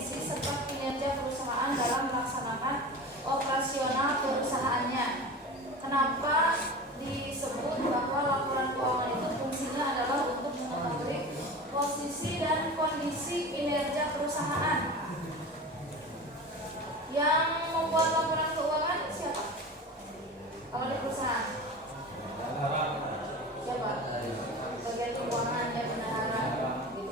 kondisi serta kinerja perusahaan dalam melaksanakan operasional perusahaannya. Kenapa disebut bahwa laporan keuangan itu fungsinya adalah untuk mengetahui posisi dan kondisi kinerja perusahaan. Yang membuat laporan keuangan siapa? Kalau di perusahaan siapa? Bagian keuangan dan bendahara,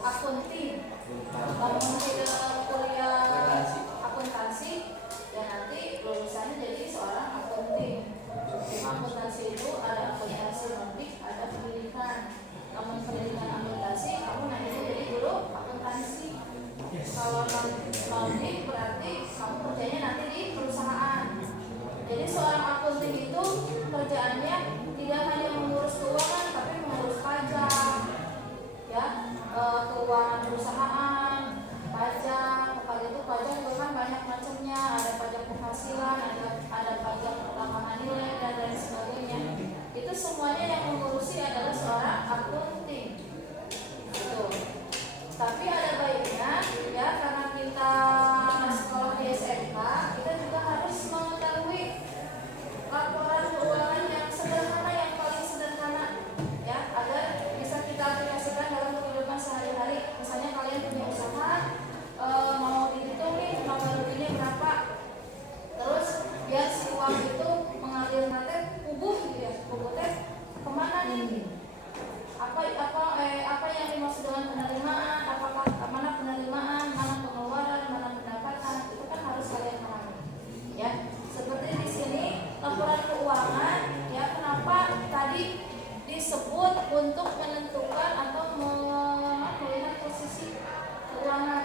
akunting. Kalau tidak kuliah akuntansi, ya nanti lulusannya jadi seorang akunting. Akuntansi itu ada akuntansi nordik, ada pendidikan. Kamu pendidikan akuntansi, kamu nanti jadi guru akuntansi. Kalau nordik berarti kamu kerjanya nanti di perusahaan. Jadi seorang akunting itu kerjaannya tidak hanya mengurus keuangan, tapi mengurus pajak, ya, keuangan perusahaan, pajak. Kalau itu pajak itu kan banyak macamnya, ada pajak penghasilan, ada pajak tambahan nilai dan lain sebagainya. Itu semuanya yang mengurusi adalah seorang akunting. Gitu. Tapi ada baiknya, ya, karena kita sekolah di SMK, kita juga harus mengetahui laporan keuangan yang sederhana, yang paling sederhana, ya, agar bisa kita aplikasikan dalam kehidupan sehari-hari. Misalnya kalian punya usaha, mau dihitung nih laba ruginya berapa, terus biar si uang itu mengalir nanti kubuh gitu ya, kubuh teh kemana nih? Apa yang dimaksud dengan penerimaan? Apakah mana penerimaan, mana pengeluaran, mana pendapatan? Itu kan harus kalian pahami, ya. Seperti di sini laporan keuangan, ya, kenapa tadi disebut untuk menentukan atau melihat posisi keuangan?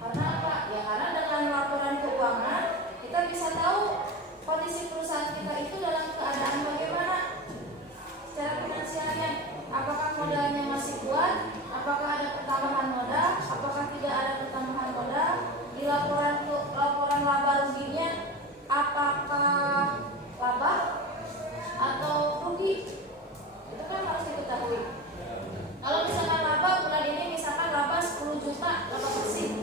Karena apa? Ya karena dengan laporan keuangan kita bisa tahu kondisi perusahaan kita itu dalam keadaan bagaimana secara finansialnya. Apakah modalnya masih kuat? Apakah ada pertambahan modal? Apakah tidak ada pertambahan modal? Di laporan laba ruginya, apakah laba atau rugi? Itu kan harus diketahui. Kalau misalkan laba bulan ini, misalkan laba 10 juta, laba bersih,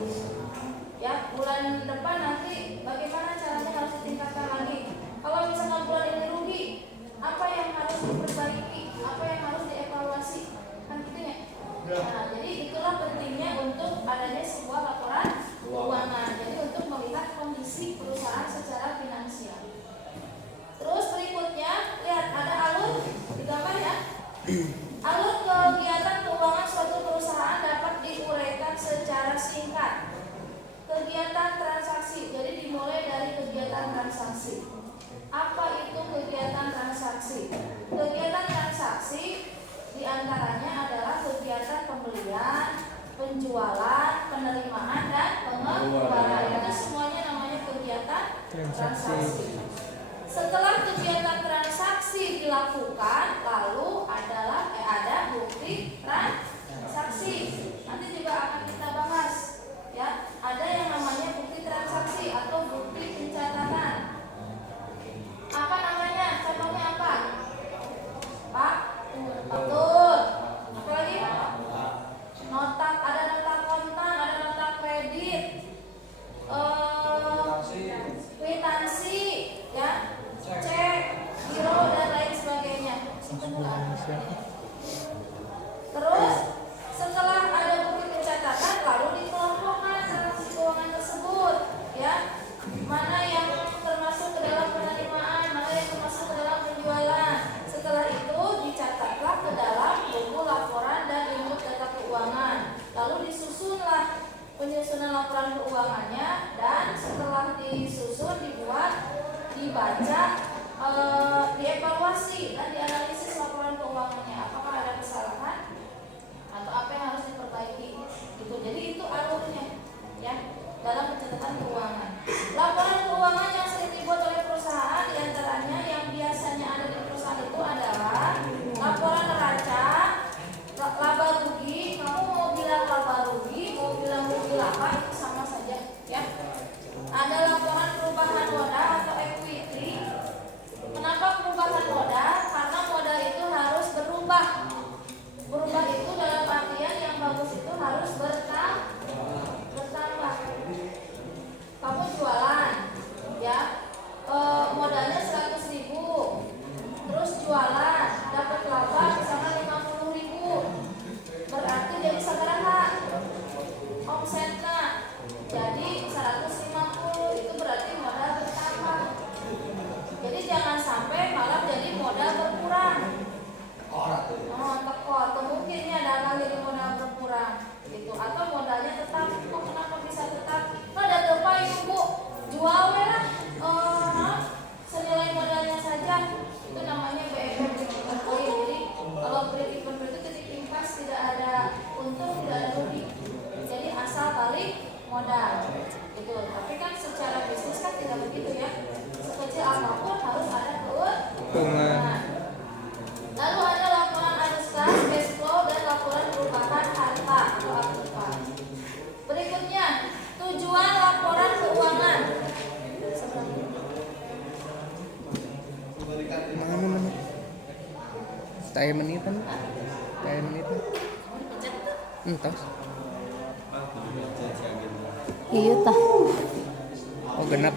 ya, bulan depan nanti bagaimana caranya harus ditingkatkan lagi. Kalau misalkan bulan ini rugi, apa yang harus diperbaiki, apa yang harus dievaluasi, kan gitu ya. Nah, jadi itulah pentingnya untuk adanya sebuah laporan keuangan. Jadi untuk melihat kondisi perusahaan secara finansial. Terus berikutnya, lihat ada alur di gambar ya. Alur kegiatan keuangan suatu perusahaan dapat diuraikan secara singkat. Kegiatan transaksi, jadi dimulai dari kegiatan transaksi. Apa itu kegiatan transaksi? Kegiatan transaksi diantaranya adalah kegiatan pembelian, penjualan, penerimaan, dan pengeluaran. Itu semuanya namanya kegiatan transaksi. Setelah kegiatan transaksi dilakukan, lalu ada bukti transaksi. Nanti juga akan kita bahas, ya. Ada yang namanya bukti transaksi atau bukti pencatatan. Apa namanya? Contohnya apa? Pak? Betul. Apa lagi? Nota, ada nota kontan, ada nota kredit, kwitansi, ya, cek, giro dan lain sebagainya. Terus setelah ada bukti pencatatan, lalu dikelompokkan transaksi keuangan tersebut, ya. Mana yang termasuk ke dalam penerimaan, mana yang termasuk ke dalam penjualan. Setelah itu dicatatlah ke dalam buku laporan dan input data keuangan. Lalu disusunlah penyusunan laporan keuangannya, dan setelah disusun, dibuat, dibaca, dievaluasi dan dianalisis laporan keuangannya. Apakah ada kesalahan atau apa yang harus diperbaiki? Gitu. Jadi itu alurnya, ya, dalam pencatatan keuangan. Laporan keuangan yang sering dibuat oleh perusahaan, diantaranya yang biasanya ada di perusahaan itu adalah laporan neraca, laba rugi. Kamu mau bilang laba rugi, mau bilang rugi laba, itu sama saja, ya. Ada laporan perubahan modal atau equity. Kenapa perubahan modal? Karena modal itu harus berubah. Berubah itu dalam artian yang bagus itu harus bertambah. balik modal gitu. Tapi kan secara bisnis kan tidak begitu ya, sekecil apapun harus ada keuntungan. Lalu ada laporan arus kas, cash flow, dan laporan perubahan harta atau aktiva. Berikutnya tujuan laporan keuangan. Saya menipan. Entos. Iya tah. Oh genap.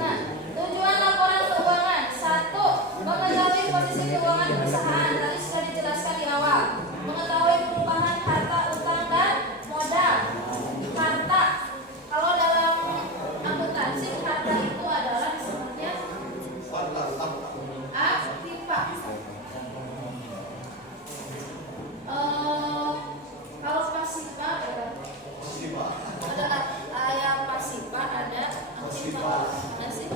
Nah, tujuan laporan keuangan. 1. Mengetahui posisi keuangan perusahaan. Tadi sudah dijelaskan di awal. Mengetahui perubahan harta, utang, dan modal. Harta, kalau dalam akuntansi harta itu adalah disebutnya aktiva. Kalau pasifa ada pasifa, ada aktiva. Mana sih?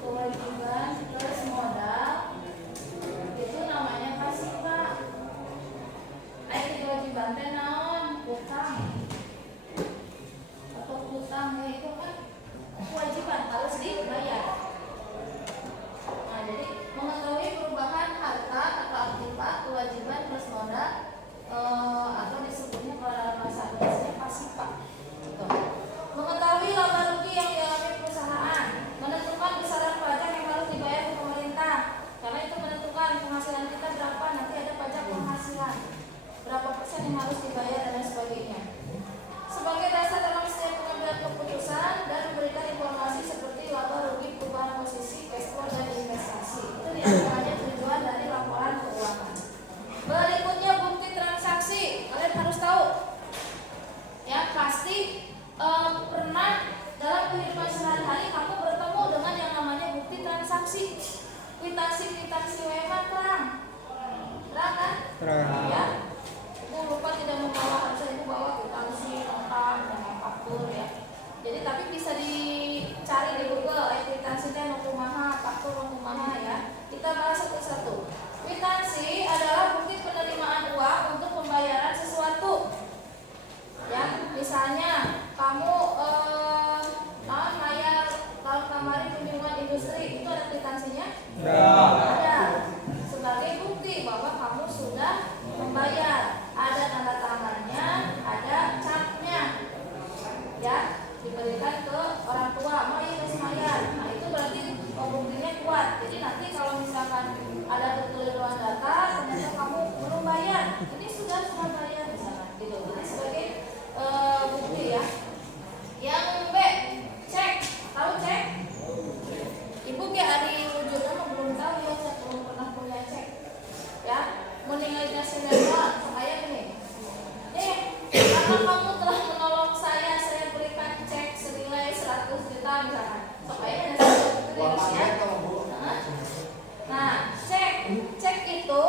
Kewajiban plus modal itu namanya pasifa. Kewajiban teh naon? Utang atau utang itu kan kewajiban harus dibayar. Nah, jadi mengetahui perubahan harta atau aktiva, kewajiban plus modal atau disebutnya kalau dalam bahasa Inggrisnya pasifa. Gitu. Mengetahui laba rugi yang dialami perusahaan, menentukan besaran pajak yang harus dibayar ke pemerintah, karena itu menentukan penghasilan kita berapa, nanti ada pajak penghasilan berapa persen yang harus dibayar dan lain sebagainya. Sebagai dasar dalam setiap pengambilan keputusan dan memberikan informasi seperti laba rugi, perubahan posisi, cash flow, dan investasi. Itu diantaranya tujuan dari laporan keuangan. Berikutnya bukti transaksi. Kalian harus tahu ya, pasti pernah dalam kehidupan sehari-hari kamu bertemu dengan yang namanya bukti transaksi. Kwitansi WMA terang kan? Ya. Ibu lupa tidak membawa, harusnya ibu bawa kwitansi, nota, dan faktur ya. Jadi tapi bisa dicari di Google, kwitansi teh kumaha, faktur kumaha ya. Kita bahas satu-satu. Kwitansi adalah bukti penerimaan uang untuk pembayaran sesuatu. Ya, misalnya kamu bayar tahun kemarin kunjungan industri, itu ada kwitansinya? Ada. Sebagai bukti bahwa kamu sudah membayar, ada tanda tangannya, ada capnya, ya, diberikan ke orang tua, mau iya kasih bayar. Nah itu berarti buktinya kuat. Jadi nanti kalau misalkan ada kekeliruan data, ternyata kamu belum bayar, ini sudah bayar misalkan, gitu. Jadi sebagai bukti ya. Yang B, cek. Tahu cek? Ibu kayak ada wujudnya belum tahu ya, saya belum pernah punya cek. Ya, meninggalnya sinetron saya ini. Nih, karena kamu telah menolong saya berikan cek senilai 100 juta misalkan. Supaya ada sesuatu ya. Nah, cek itu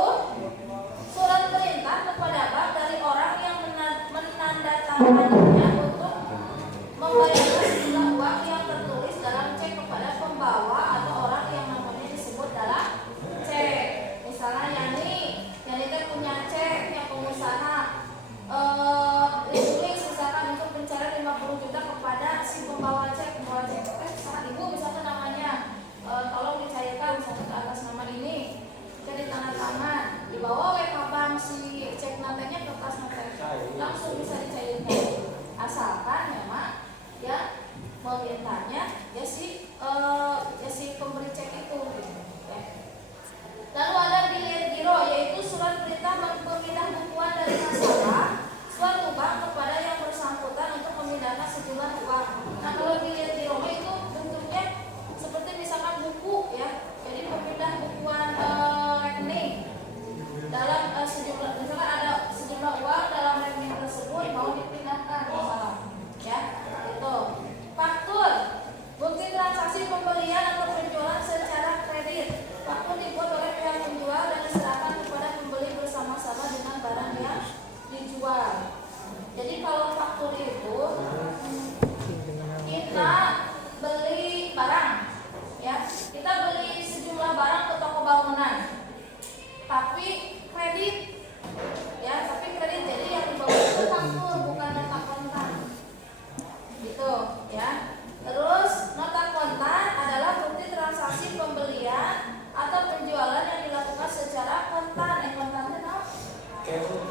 surat perintah kepada bank dari orang yang menandatanganinya untuk membayarkan sejumlah uang yang tertulis dalam cek kepada pembawa atau orang yang namanya disebut dalam cek. Misalnya Yani kan punya cek, punya pengusaha ditulis misalkan untuk pencairan 50 juta kepada si pembawa cek saat ibu misalkan namanya tolong dicairkan misalkan ke atas nama ini, kita ditandatangan, dibawa oleh bank si cek nantenya kertas nanti langsung bisa dicairkan, asalkan memang ya pemerintahnya ya si pemberi cek itu. Lalu ada bilir giro, yaitu surat perintah pemindah bukuan dari nasabah suatu bank kepada yang bersangkutan untuk memindahkan sejumlah uang. Nah kalau bilir giro itu bentuknya seperti misalkan buku ya, jadi pemindah bukuan rekening dalam sejumlah, misalkan ada sejumlah uang dalam rekening tersebut mau dipindahkan misalkan, ya itu. Faktur, bukti transaksi pembelian atau penjualan secara kredit. Faktur dibuat oleh pihak penjual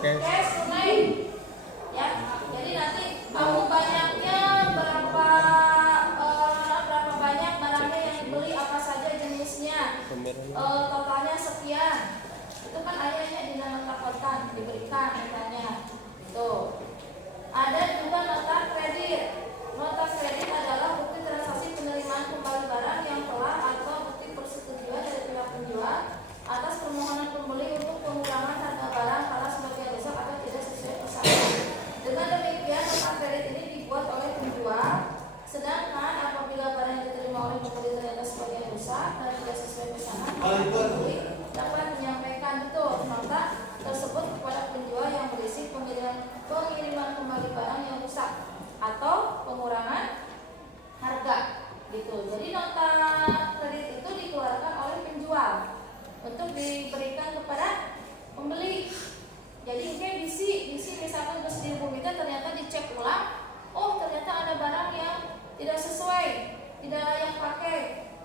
cash tunai. Ya, jadi nanti kamu banyaknya berapa banyak barangnya yang dibeli, apa saja jenisnya, totalnya sekian. Itu kan ayahnya di nota kontan diberikan misalnya. Tuh. Ada juga nota kredit. Nota kredit adalah bukti transaksi penerimaan kembali barang yang telah atau bukti persetujuan dari pihak penjual atas permohonan pembeli untuk pengurangan harga barang kala sebagian besar atau tidak sesuai pesanan. Dengan demikian nota kredit ini dibuat oleh penjual, sedangkan apabila barang yang diterima oleh pembeli ternyata sebagian besar dan tidak sesuai pesanan, maka pembeli dapat menyampaikan betul nota tersebut kepada penjual yang berisi pengiriman kembali barang yang rusak atau pengurangan harga gitu. Jadi nota kredit itu dikeluarkan oleh penjual untuk diberikan kepada pembeli. Jadi kayak bisi misalkan terus dihubungkan ternyata dicek ulang, oh ternyata ada barang yang tidak sesuai, tidak layak pakai,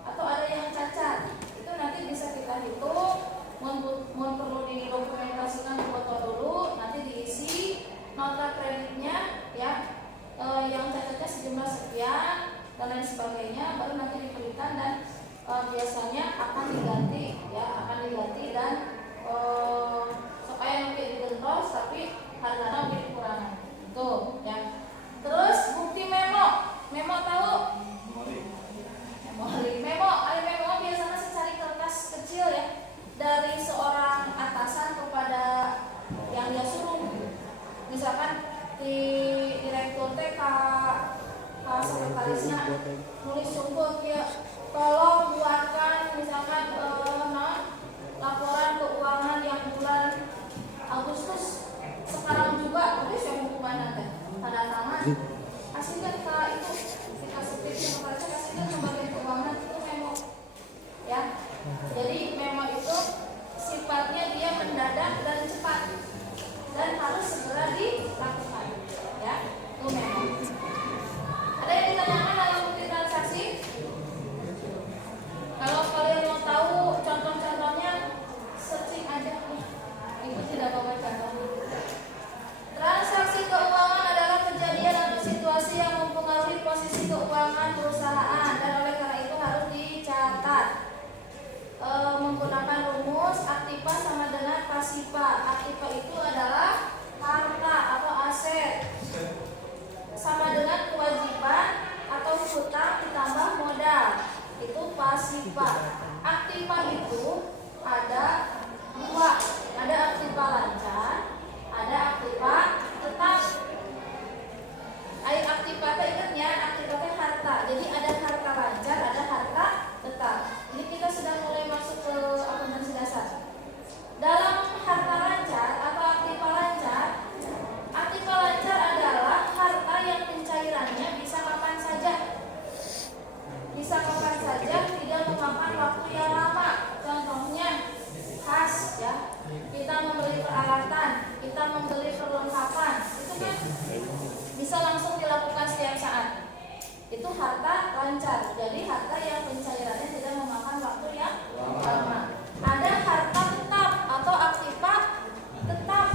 atau ada yang cacat. Itu nanti bisa kita hitung, mau perlu didokumentasikan foto dulu, nanti diisi nota kreditnya ya, yang cacatnya sejumlah sekian dan lain sebagainya, baru nanti diberikan dan biasanya akan diganti dan supaya nanti digentos tapi harganya lebih dikurangan tuh ya. Terus bukti memo tahu memo biasanya secari kertas kecil ya dari seorang atasan kepada yang dia suruh. Misalkan di direktur TK sekretarisnya nulis sungguh ya, tolong buatkan misalkan laporan keuangan yang bulan Agustus sekarang juga, habis yang hukuman nanti tanda tangan kasihkan ke itu, dikasih sekretarisnya, kasihkan ke bagian keuangan, itu memo ya. Jadi memo itu sifatnya dia mendadak dan cepat dan harus segera dilakukan ya, itu memo. Ada yang ditanyakan dalam bukti transaksi? Kalau kalian mau tahu contoh-contohnya, searching aja nih. Ibu tidak bawa contoh. Transaksi keuangan adalah kejadian atau situasi yang mempengaruhi posisi keuangan perusahaan dan oleh karena itu harus dicatat. Menggunakan rumus aktiva sama dengan pasiva. Aktiva itu adalah harta atau aset, sama dengan kewajiban atau hutang ditambah modal, itu pasiva. Aktiva itu ada dua, ada aktiva lancar, ada aktiva tetap. Aktiva itu ingatnya, aktiva itu harta. Jadi ada harta lancar, ada harta tetap. Ini kita sudah mulai masuk ke akuntansi dasar. Dalam harta lancar atau aktiva lancar adalah harta yang pencairannya bisa kapan saja, tidak memakan waktu yang lama. Contohnya khas ya, kita membeli peralatan, kita membeli perlengkapan, itu kan bisa langsung dilakukan setiap saat. Itu harta lancar. Jadi harta yang pencairannya tidak memakan waktu yang lama. Ada harta tetap atau aktiva tetap.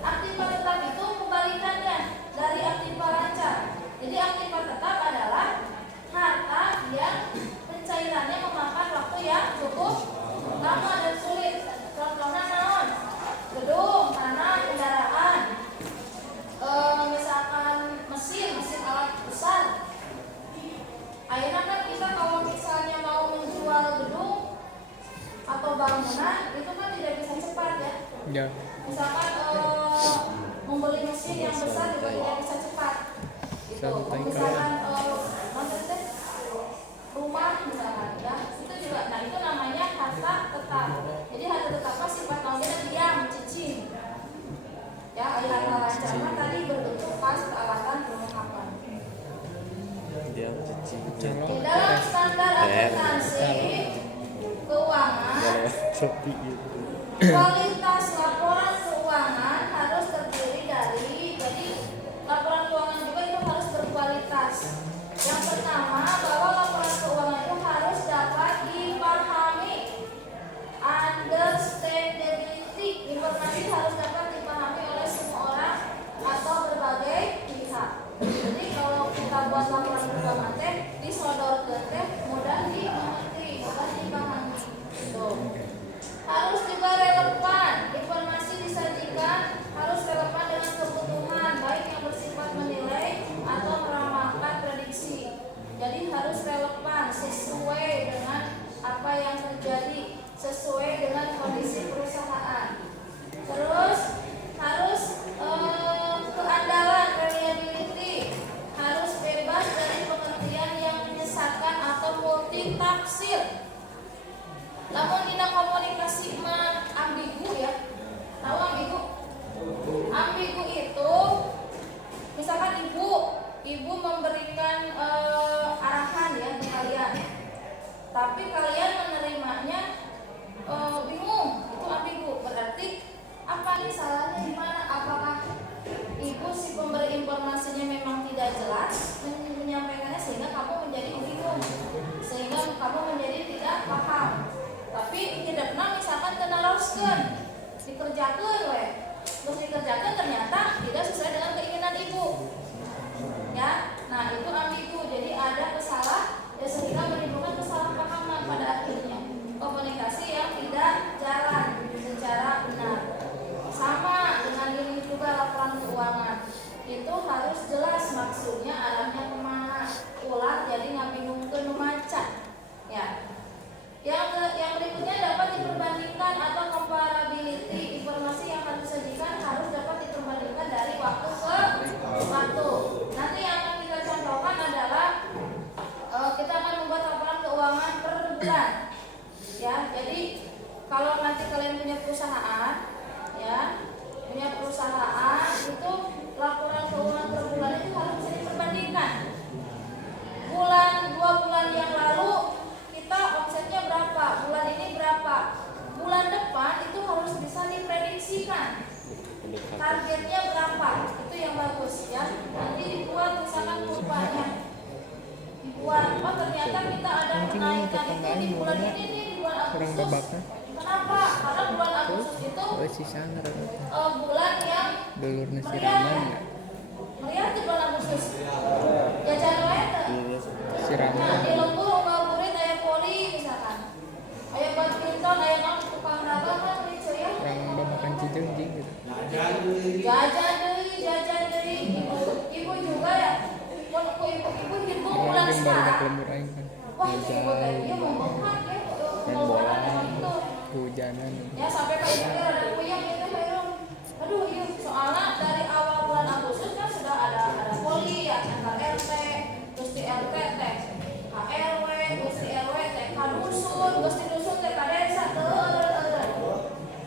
Aktiva tetap itu kebalikannya dari aktiva lancar. Jadi aktiva tetap adalah harta yang pencairannya memakan waktu yang cukup lama dan sulit. Contohnya naon? Gedung, tanah, kendaraan. Misalkan mesin alat besar. Akhirnya kan kita kalau misalnya mau menjual gedung atau bangunan itu kan tidak bisa cepat ya. Ya. Misalkan membeli mesin yang besar juga tidak bisa cepat. Gitu. Misalkan rumah misalkan ya, itu juga. Nah itu namanya harta tetap. Jadi harta tetap sifat namanya diam, cicing. Ya, harta lancar tadi berbentuk pas peralatan perlengkapan. Di dalam standar akuntansi keuangan, kualitas laporan keuangan harus terdiri dari, jadi laporan keuangan juga itu harus berkualitas. Yang pertama, bahwa laporan keuangan itu harus dapat dipahami, understandability, informasi harus dapat dipahami ibu memberikan arahan ya ke kalian, tapi kalian menerimanya bingung, itu ambigu. Berarti apa nih salahnya di mana? Apakah ibu si pemberi informasinya memang tidak jelas menyampaikannya sehingga kamu menjadi bingung, sehingga kamu menjadi tidak paham. Tapi tidak pernah misalkan tenaroskeun dikerjakan terus dikerjakan ternyata tidak sesuai dengan keinginan ibu ya. Nah itu ambigu, jadi ada ya sehingga menimbulkan kesalahpahaman pada akhirnya, komunikasi yang tidak jalan secara benar. Sama dengan ini juga laporan keuangan, itu harus jelas maksudnya arahnya kemana, ulah jadi ngabingungkeun nu maca ya. Yang berikutnya dapat diperbandingkan atau comparability, informasi yang akan disajikan harus dapat diperbandingkan dari waktu ke waktu. Nanti yang akan kita contohkan adalah kita akan membuat laporan keuangan per bulan ya. Jadi kalau nanti kalian punya perusahaan ya, itu laporan keuangan per bulan itu harus bisa diperbandingkan. 2 bulan yang lalu kita omsetnya berapa, bulan ini berapa, bulan depan itu harus bisa diprediksikan targetnya berapa, itu yang bagus ya. Nanti dibuat misalkan kurvanya, dibuat oh ternyata kita ada kenaikan itu di bulan ini nih, di bulan Agustus. Kenapa? Karena bulan Agustus itu bulan yang meriah di bulan Agustus. Jajan wae siraman. Nah, di lembur ngabuburit aya poli misalkan. Aya badminton, aya naon tukang dagang kan gitu ya. Orang babakan cijeungjing gitu. Jajan deui ibu juga ya. Ibu hidup bulan sekarang. Lembur aing kan. Wah, ibu teh ieu membengkak ya. Membengkak dengan itu. Kehujanan. Ya sampai kayak gitu ada puyeng itu hayu. Aduh, iya soalnya dari awal bulan Agustus kan sudah ada poli ya antar RT, terus di RT teh KRW, terus di RW teh kadusun, terus di dusun teh kadesa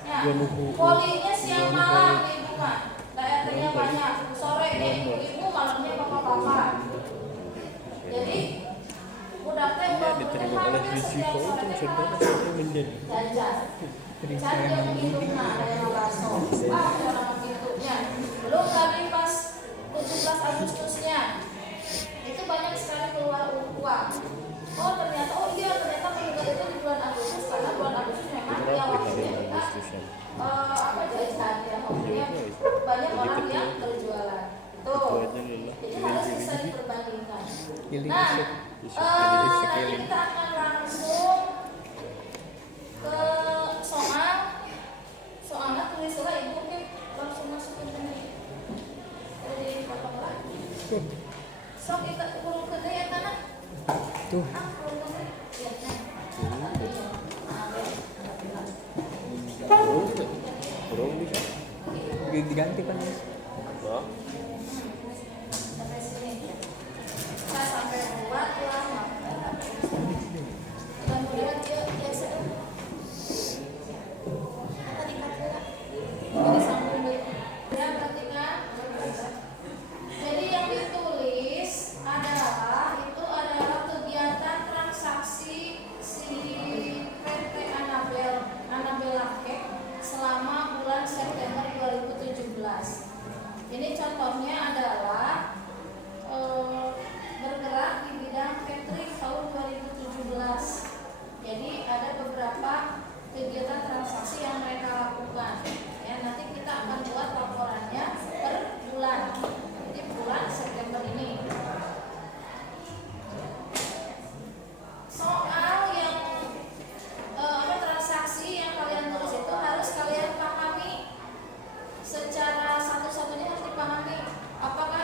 ya. Polinya siang malam ibu mah. RT-nya banyak, sore nya ibu-ibu, malamnya bapak-bapak. Jadi budak teh udah hampir setiap sore teh jajan. Canjung hidungna aya bakso. Orang begitunya. Belum lagi pas 17 Agustusnya. Itu banyak sekali keluar uang. Oh ternyata ternyata meninggal itu di bulan Agustus karena bulan Agustus memang dia waktunya kita jajan ya, waktunya banyak orang yang berjualan. Tuh. Jadi harus bisa diperbandingkan. Nah, nanti kita akan langsung ke soalnya tulislah ibu nih langsung masukin ini dari potong lagi. Sok kita kurung gede ya tanah. Tuh. Kurung gede. Ya Kurung bisa. Diganti kan. Sampai sini. Kita sampai buat lama. Mudah-mudahan dia sedang. Jadi yang ditulis adalah kegiatan transaksi si PT Anabel selama bulan September 2017. Ini contohnya adalah bergerak di bidang catering tahun 2017. Jadi ada beberapa kegiatan transaksi yang mereka lakukan. Ya, nanti kita akan buat laporannya per bulan. Jadi bulan September ini. Soal yang transaksi yang kalian tulis itu harus kalian pahami secara satu-satunya, harus dipahami apakah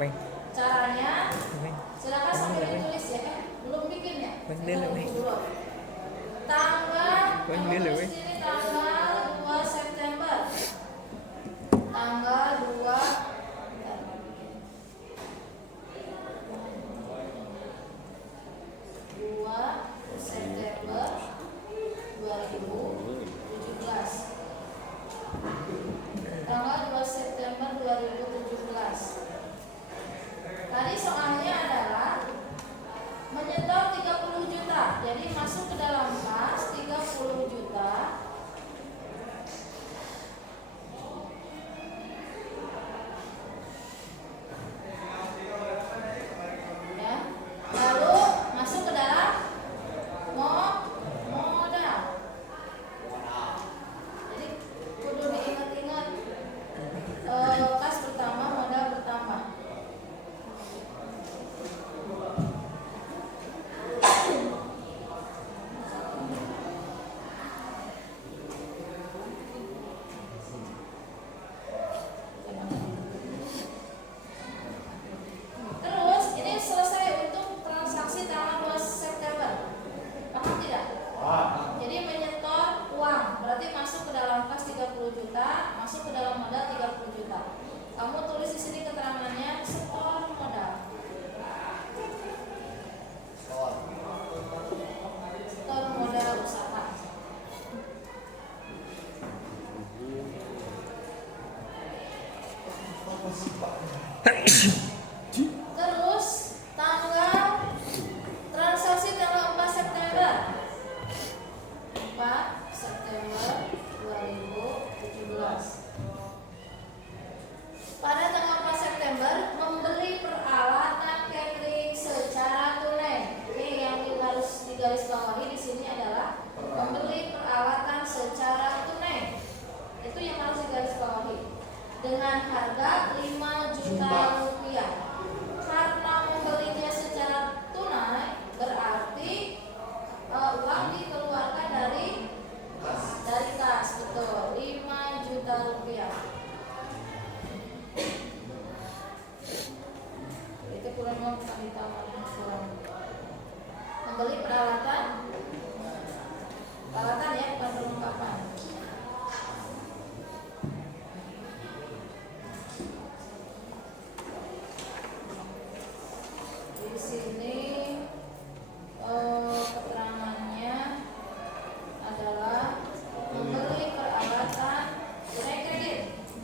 Weng. Caranya Weng. silakan sambil ditulis ya kan, belum bikin ya. Weng dulu, weng. Tanggal, Weng kamu dulu, tulis weng. ini tanggal 2 September. Tanggal 2 September 2017. Tanggal 2 September 2017. Tadi soalnya adalah menyetor 30 juta. Jadi masuk ke dalam kas 30 juta. Ya. Lalu masuk ke dalam modal. Jadi kudu diingat-ingat, kas pertama modal pertama. Terus ini selesai untuk transaksi tanggal 2 September. Paham tidak? Jadi menyetor uang berarti masuk ke dalam kas 30 juta, masuk ke dalam modal 30 juta. Kamu tulis di sini keterangannya setor modal. Setor modal usaha. Terus tanggal transaksi tanggal 4 September 2017. Pada tanggal 4 September membeli peralatan catering secara tunai. Ini yang harus digarisbawahi di sini adalah membeli peralatan secara tunai. Itu yang harus digarisbawahi. Dengan harga 5 juta rupiah. Karena membelinya secara tunai berarti uang dikeluarkan dari kas, betul, 5 juta rupiah. Itu kurang mau kurang. Membeli peralatan ya, bukan perlengkapan. Di sini keterangannya adalah membeli peralatan tunai kredit.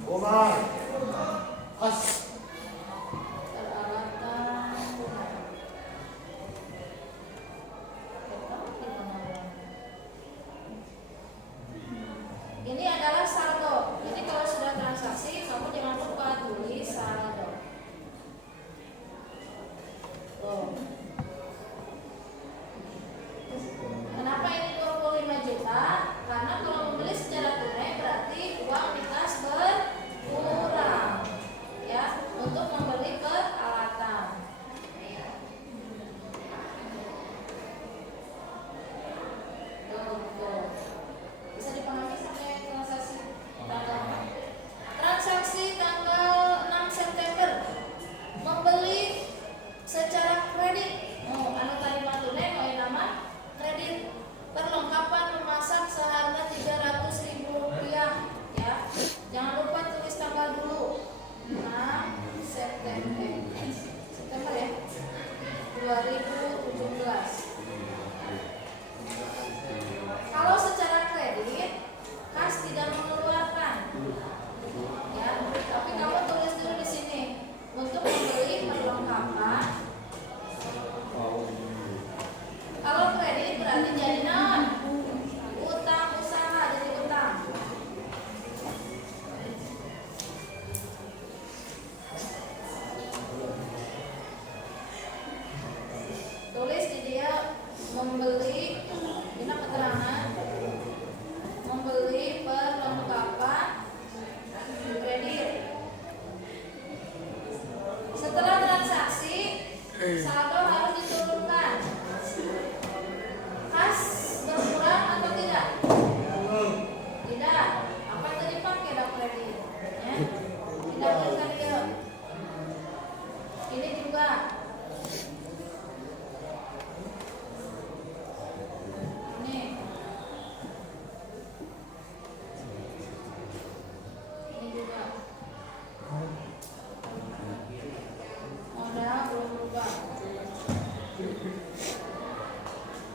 Peralatan tunai. Ini adalah saldo. Jadi kalau sudah transaksi, kamu jangan lupa tulis saldo. Kenapa ini 25 juta? Karena kalau membeli secara tunai berarti uang di kas berkurang, ya, untuk membeli peralatan. Bisa dipahami sampai transaksi tanggal 6 September membeli secara kredit. Anu tadi mah tunai, nama kredit perlengkapan memasak seharga 300.000 rupiah, ya. Jangan lupa tulis tanggal dulu. 6 September ya, 2017. Kalau secara kredit, kas tidak mengeluarkan, ya. Tapi kamu tulis dulu di sini untuk membeli perlengkapan. Kalau kredit berarti jadi non utang usaha, jadi utang. Tulis di dia membeli, ini keterangan membeli perlengkapan kredit. Setelah transaksi, saldo harus diturunkan. Kas berkurang atau tidak? Tidak. Apa yang tadi pakai dok kredit? Ya? Tidak berkurang. juga. Ini. Ini juga. Modal belum berubah.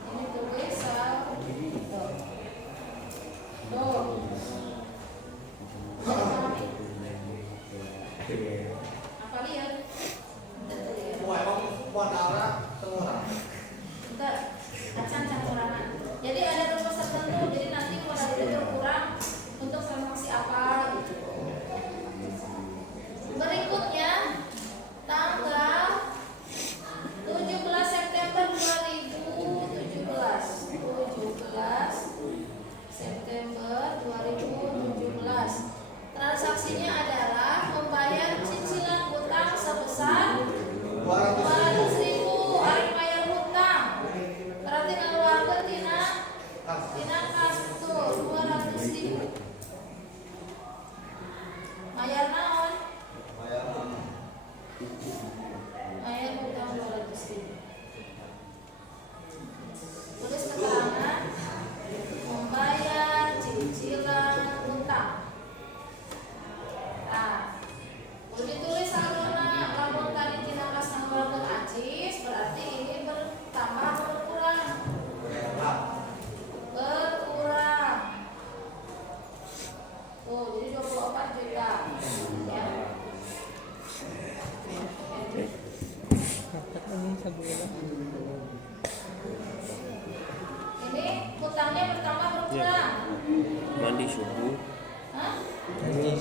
Ini tulis saldo. Tuh. Apa lihat? Bentar, acan campurangan. Jadi ada rumus tertentu. Jadi nanti modal itu berkurang untuk transaksi apa gitu. Berikutnya tanggal 17 September 2017. 17 September 2017. Transaksinya adalah membayar cicilan utang sebesar 200.000. Ari bayar hutang. Berarti ngaluarkeun tina kas tuh 200.000. Bayar naon? Bayar hutang 200.000. Tulis keterangan membayar cicilan utang. Nah, udah ditulis saldona lamun tadi tina kas ngaluarkeun acis, berarti ini bertambah atau berkurang? Berkurang. Tuh, jadi 24 juta. Ya. Dapat ini sebulan. Ini hutangnya bertambah berkurang. Mandi subuh. Hah? Ini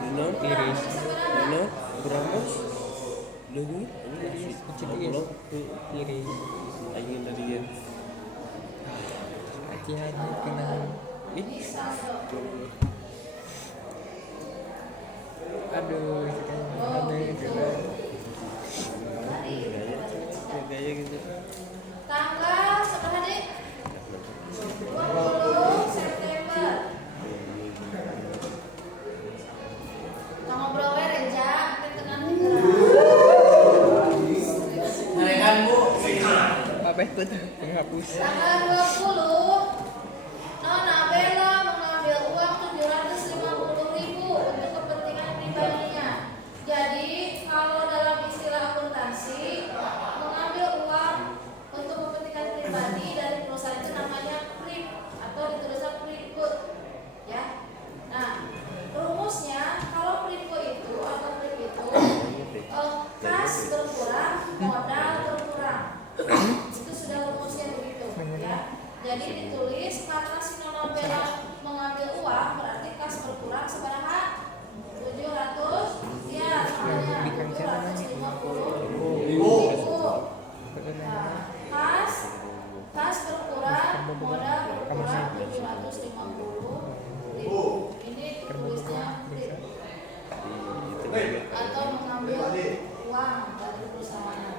Dino, iris. Dino, berapa? Duit, ini Kecil Allah, iris. angin tadi ya. Hati-hati kena. Ini saldo. Aduh, ada juga. Gaya gitu. Tanggal seberapa deh? 20 September. Kita ngobrol we Reja, kita tengah Apa itu? Penghapus. Tanggal 20 Nona Bella mengambil uang 750.000 untuk kepentingan pribadinya. Jadi kalau dalam istilah akuntansi mengambil uang untuk kepentingan pribadi dari perusahaan itu namanya prip atau dituliskan priput, ya. Nah, rumusnya kalau priput itu atau prip itu kas berkurang, modal berkurang. Itu sudah rumusnya begitu, ya. Jadi ditulis karena si Nona Bella mengambil uang berarti kas berkurang seberapa? 700, ya, makanya 750.000. Nah, kas berkurang, modal berkurang 750.000. Ini tulisnya prip atau mengambil uang dari perusahaan.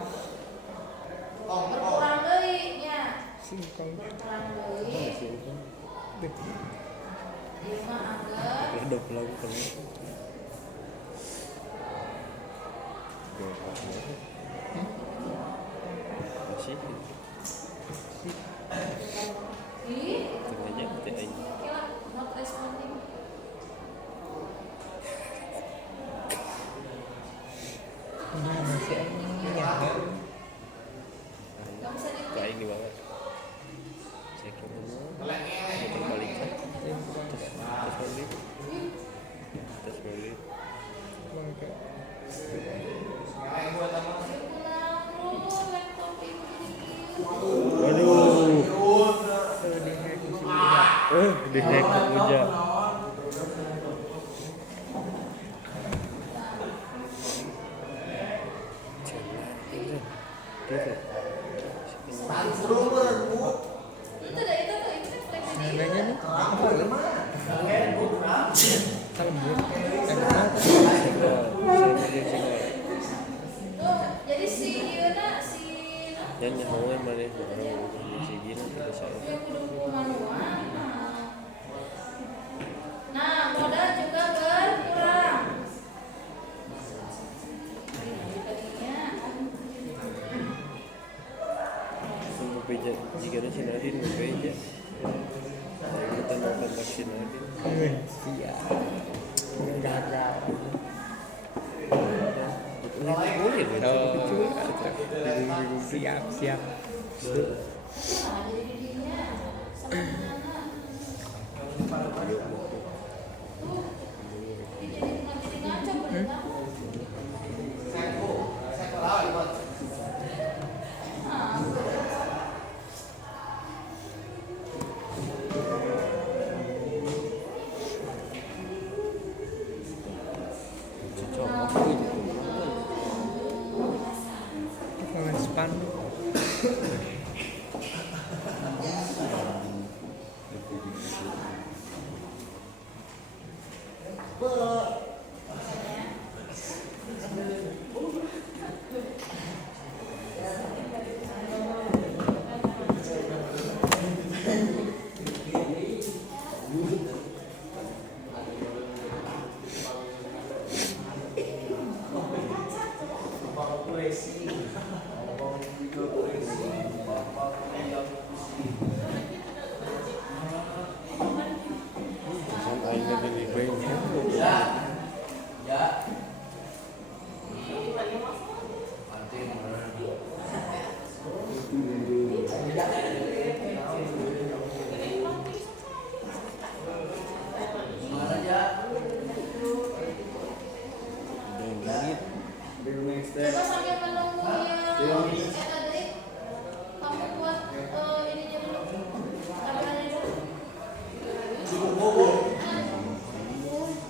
Berkurang deui-nya. Singkong. Berkurang deui. Ieu mah anggar Udah pulang kan. Masih. ih Tengahnya teh aing. oke lah, not responding. Ini masih nyala. Gak bisa di Kayak ini banget. Cek dulu. Motor balik kan. Terus balik. Terus balik. Bangka. pulang dulu laptop ibu jadi kieu. Waduh. Di hack Dihack Uja. Itu dah itu tuh itu flag di dia. Nanya nih. Kalau buat Tuh, jadi si Yuna si Yang nyahoan mana orang si gila kita saya. yang kudu manual. Nah, modal juga berkurang. Tadinya jika si Nadine bebeja kita mau kontak si Nadine Siap. Gagal. boleh Siap, siap. Nah, jadi didinya sama anak. Tuh, jadi ngaco bener kamu. Kawan span. kan aing lebih baik Coba sambil menunggu yang tadi kamu buat ininya dulu, tampilannya dulu.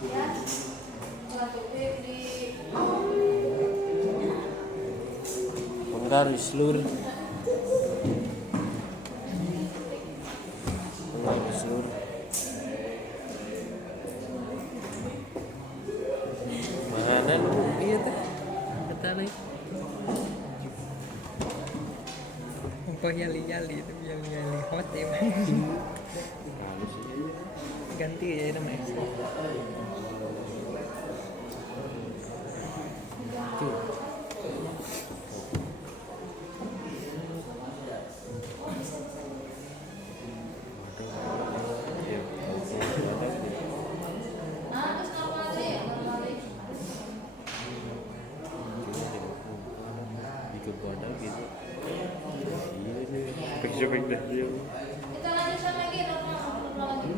Ya, satu di penggaris seluruh mana lu iya teh kata nih Kok yali-yali itu yali-yali hot emang. halus aja Ganti ya namanya. tuh terus normal aja ya, normal aja. ikut badan gitu iya nih pek dah dia Kita lanjutkan lagi normal lagi.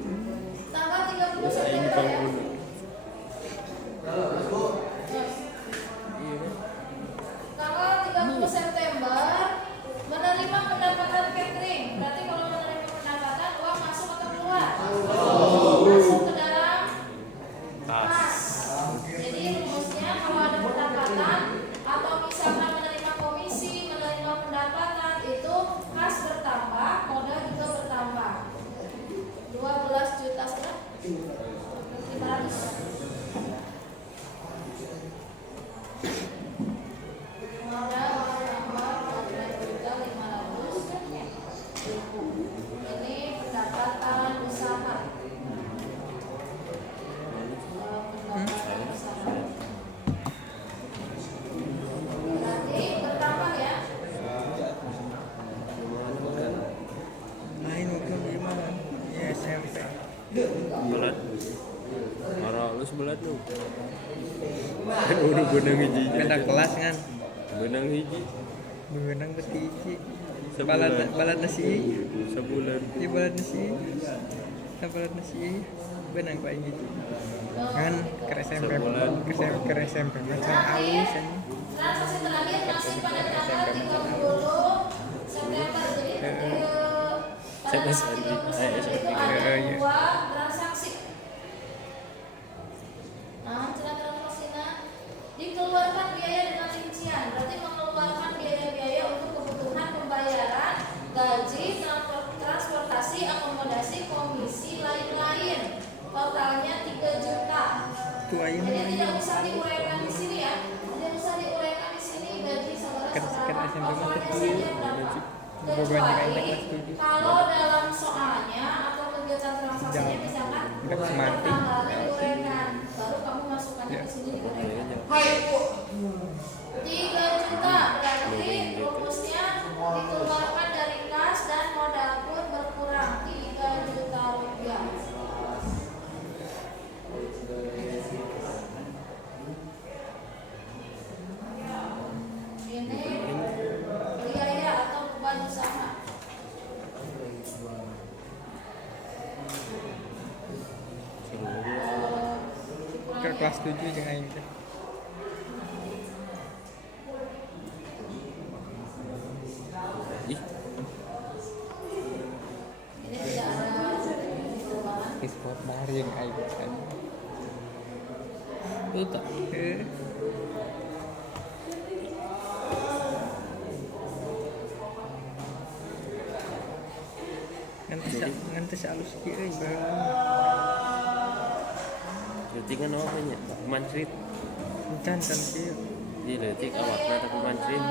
Tanggal 30 ini September ya. bangun Tanggal 30 September menerima pendapatan catering. Berarti kalau menerima pendapatan uang masuk atau keluar? Masuk ke dalam kas. Jadi rumusnya kalau ada pendapatan atau misalkan menerima komisi, menerima pendapatan itu kas bertambah, modal juga bertambah. 12 juta sekarang 500. Modal bertambah 12 juta 500. Ini pendapatan usaha. Pendapatan usaha. Berarti bertambah ya. Main waktu gimana? Ya SMP. belat marah lu sebelat lu kan udah benang hiji Beda kelas kan. benang hiji Benang betiji. Sebulan. Balat nasi. sebulan Di balat nasi. Balat nasi. Benang pak ini. Kan ke SMP. Ke SMP macam alus kan. Transaksi terakhir masih pada tanggal 30 September. Jadi pada tanggal 30 September itu ada Iya. 2 transaksi. Nah, cina transaksinya dikeluarkan biaya dengan rincian. Berarti mengeluarkan biaya-biaya untuk kebutuhan pembayaran gaji, transportasi, akomodasi, komisi, lain-lain. Totalnya 3 juta. Tuain. Jadi tidak usah diuraikan di sini ya. Tidak usah diuraikan di sini gaji saudara Kan seberapa. SMP Pokoknya masih saja berapa. Kecuali kalau dalam soalnya atau kegiatan transaksinya misalkan Nggak semati. tanggalnya diuraikan, baru kamu masukkannya di sini diuraikan. 3 juta berarti rumusnya dikeluarkan dari kas kelas 7 jeung aing teh. Ih, Ini tidak ada perubahan. Sport bar jeung aing kan. itu tak. Ngantes alus kieu euy baheula. Berarti kan apa nya? Mancrit. Encan kan kieu. Di leutik awakna tapi mancrit.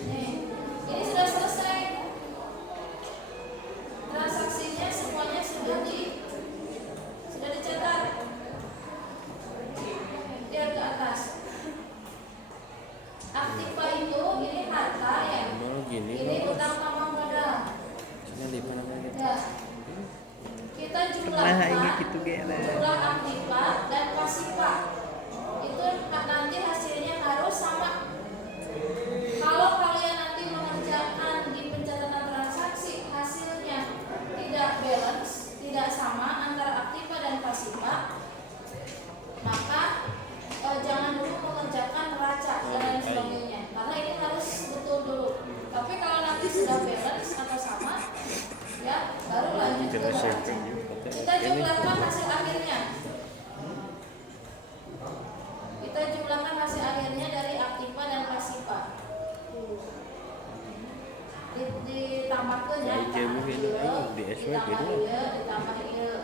Nih, ini sudah selesai. Transaksinya semuanya sudah dicetak. Lihat ke atas. Aktiva itu ini harta ya. Mau gini. Ini utang sama modal. Cuma di mana lagi? Ya. Kita Nah, jumlahkan ini gitu ge lah. jumlah aktiva dan pasifa. Itu nanti hasilnya harus sama. Kalau kalian nanti mengerjakan di pencatatan transaksi hasilnya tidak balance, tidak sama antara aktiva dan pasifa, maka jangan dulu mengerjakan neraca dan lain sebagainya, karena ini harus betul dulu. Tapi kalau nanti sudah balance atau sama, ya baru lanjut ke neraca. Kita jumlahkan hasil akhirnya. Kita jumlahkan hasil akhirnya dari aktiva dan pasifa. Ditambahkan ya, Baik, ya, mungkin itu di SW gitu lah. ditambah ieu.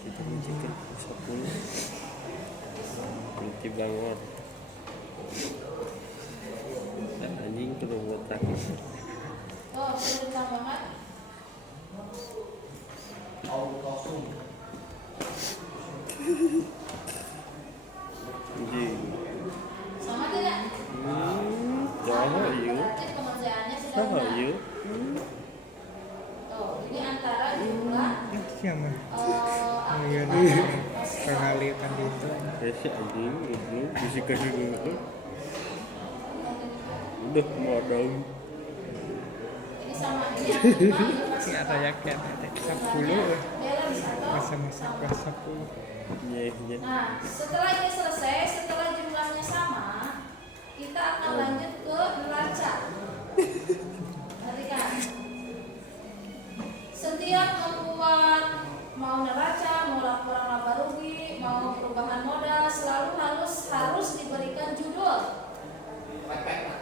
Kita mencicil 10 berarti bangun dan anjing perlu botak Oh, perlu ditambahkan. anjing Sama tidak? jauh iya Berarti pengerjaannya sudah jauh benar. iya Tuh, ini antara jumlah Siapa? Oh iya aktiva dan nih. pasifa. Pengalikan itu. ya si anjing dulu bisa kasih dulu udah modal Ini sama ini aktiva, ini Si pasifa. ada yakin 10 Balance atau masa-masa kelas 10. ya Nah, setelah ini selesai, setelah jumlahnya sama, kita akan lanjut ke neraca. Perhatikan. Setiap membuat mau neraca, mau laporan laba rugi, mau perubahan modal, selalu harus diberikan judul.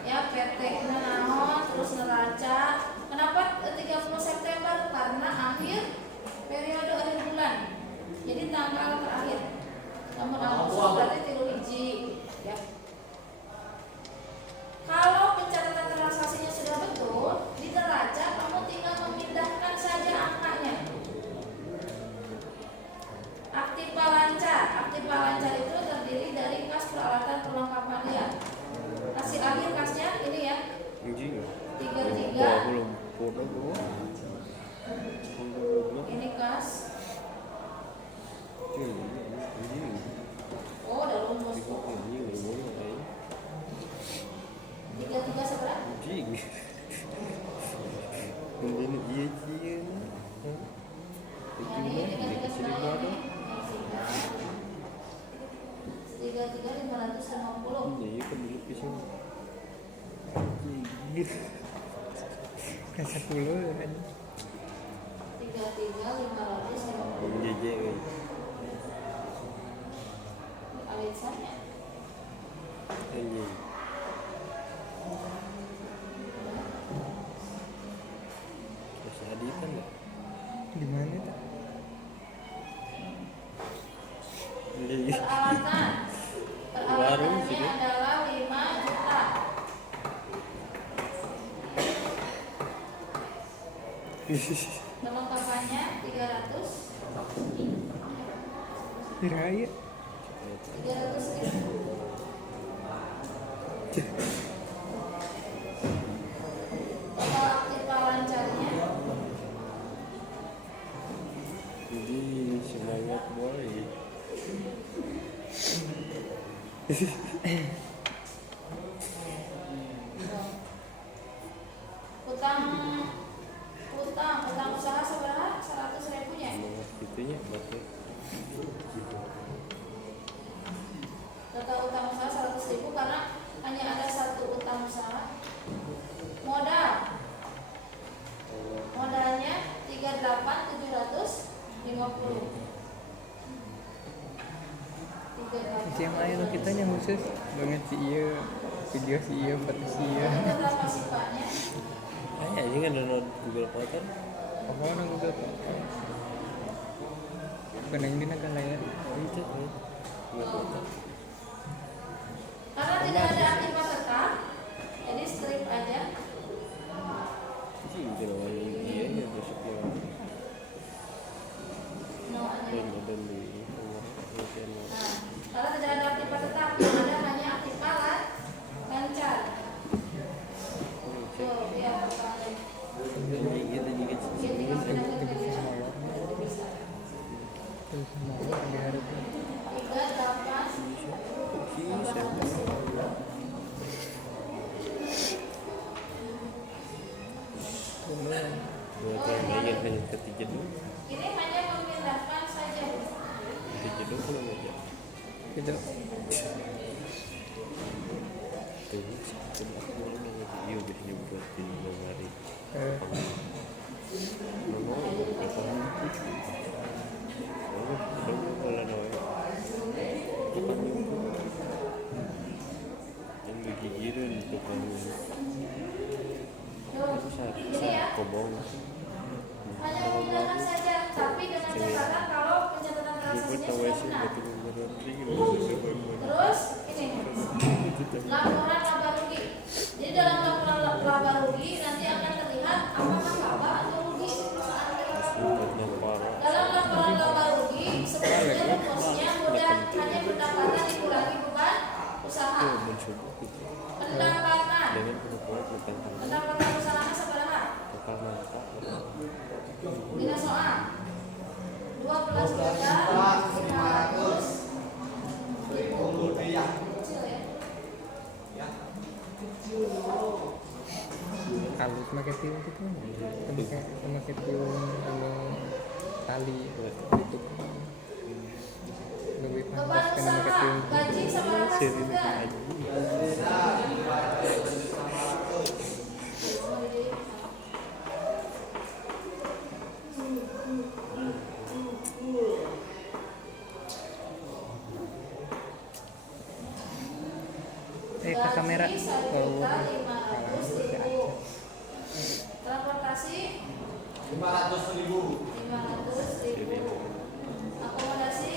Ya, PT naon, terus neraca. Kenapa 30 September? Karena akhir periode akhir bulan. Jadi tanggal terakhir. Namun Agustus berarti 3 hiji, ya. Kalau pencatatan transaksinya sudah betul, di neraca kamu tinggal memindahkan saja angkanya. Aktiva lancar itu terdiri dari kas peralatan perlengkapan liar. Hasil akhir kasnya ini ya, anjing 33. belum belum Ini kas. anjing Oh, udah rumus. 33 seberapa? anjing ini iya iya Yang ini 33 sebenarnya ini. 33.550. iya kan dulu pisang Kelas 10 kan. 33.550. jeje Alisannya. anjing terus aditan nggak Di mana tuh? iya Peralatan. Warung sih, Peralatannya ya. adalah 5 juta. Perlengkapannya 300. Diraya. 300.000. Total aktiva lancarnya jadi semangat boy utang usaha seberapa? 100.000 nya. Itunya berarti Total utang usaha 100.000 karena hanya ada satu utang usaha. Modalnya 38.750. Yang lain kita yang khusus banget sih iya video sih iya foto sih iya. Itu berapa sih Paknya? ini kan download Google Photo. Apa orang Google Foto? Bukan yang ini naga layar. Itu Google Photo. Karena tidak ada aktivitas tetap, jadi strip aja. Sih itu namanya dia ya besoknya. No aja. Dan ada di Nah, kalau tidak ada aktivitas tetap, yang ada hanya aktivitas lancar. Tuh, biar pertanyaan. Gitu juga sih. Dia tinggal pindah ke dia. Terus mau diharap 38. Dua tahun lagi hanya ketiga dulu. Ini hanya memindahkan saja. Ketiga dulu belum aja. gitu. Tuh, sebelum aku mulai iya biasanya buat di hari. Nono, apa? Oh, sudah mulai nono. Yang digigirin untuk kamu. Ini ya, Kobong. hanya memindahkan saja, tapi dengan catatan kalau pencatatan transaksinya sudah benar. Terus ini laporan laba rugi. Jadi dalam laporan laba rugi nanti akan terlihat apakah laba atau rugi. Dalam laporan laba rugi sebenarnya rumusnya mudah, hanya pendapatan dikurangi beban usaha. Pendapatan usaha seberapa? Tidak soal 12.500.000. Halus pakai tiung gitu pakai tiung anu tali tutup lebih Beban pantas kan pakai usaha tiung gaji seberapa juga? ke kamera kalau 1.500.000. Transportasi 500.000. Akomodasi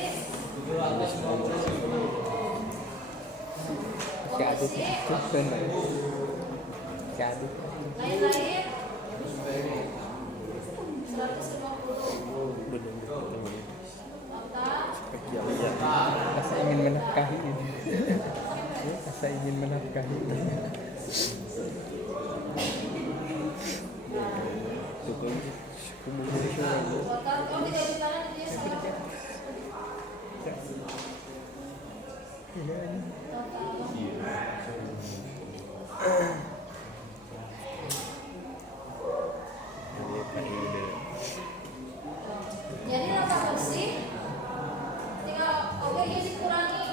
si aduk kan si aduk lain-lain 150. Total rasa ingin menafkahi ini rasa ingin menafkahi total oh tidak di kanan dia sama total jadi laba bersih tinggal oke dia dikurangi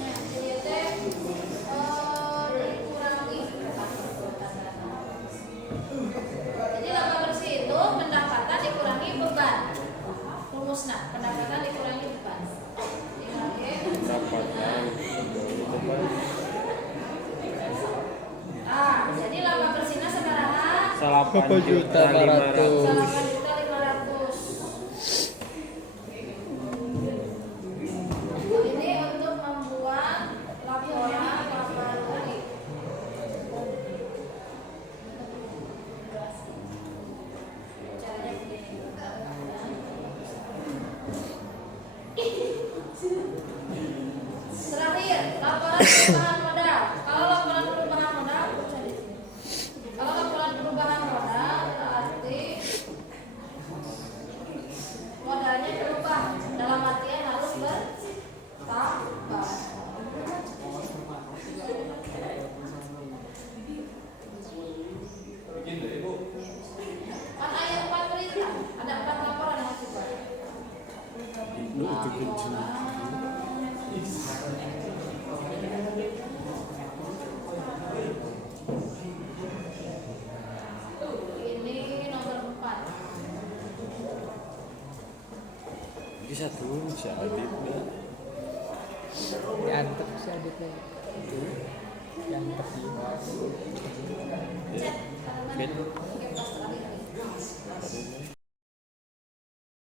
nah jadi dikurangi jadi laba bersih itu pendapatan dikurangi beban rumusnya pendapatan dikurangi beban jadi laba bersihnya seberapa? 8.500.000 ini untuk membuat laporan laba rugi. Caranya begini. Terakhir, laporan perubahan modal. Kalau laporan perubahan modal berarti bisa tuh si Adit dah. Diantep si Aditnya. Diantep dia. Ya. Fit. Oke, pas terakhir.